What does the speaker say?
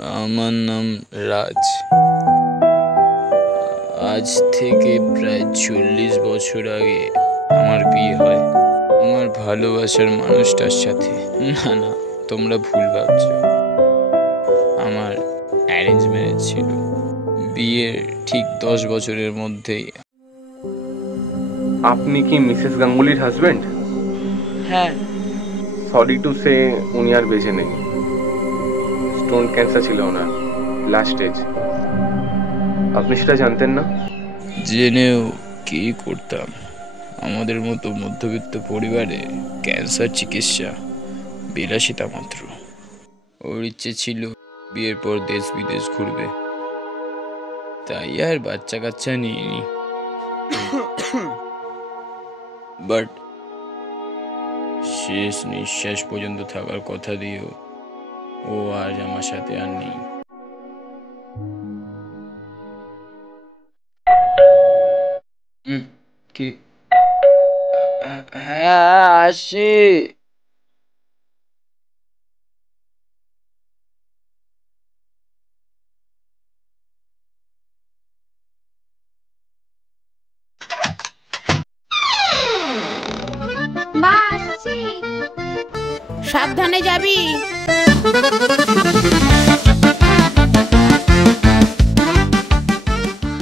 আমার নাম রাজ। আজ থেকে প্রায় 40 বছর আগে আমার বিয়ে হয় আমার ভালোবাসার মানুষটার সাথে। না না, তোমরা ভুল ভাবছো, আমার অ্যারেঞ্জ ম্যারেজ ছিল। বিয়ের ঠিক 10 বছরের মধ্যেই। আপনি কি মিসেস গাঙ্গুলির হাজবেন্ড? হ্যাঁ। সরি টু সে, উনি আর বেঁচে নেই। স্টোন ক্যান্সার ছিল ওনার, লাস্ট স্টেজ। আপনি সেটা জানতেন না? জেনেও কি করতাম? আমাদের মতো মধ্যবিত্ত পরিবারে ক্যান্সার চিকিৎসা বিলাসিতা মাত্র। ওর ইচ্ছে ছিল বিয়ের পর দেশ বিদেশ ঘুরবে, তাই আর বাচ্চা কাচ্চা নিইনি। বাট শেষ নিঃশ্বাস পর্যন্ত থাকার কথা দিয়েও ও আজ আমার সাথে আর নেই। কি? হ্যাঁ, আসি। সাবধানে যাবি।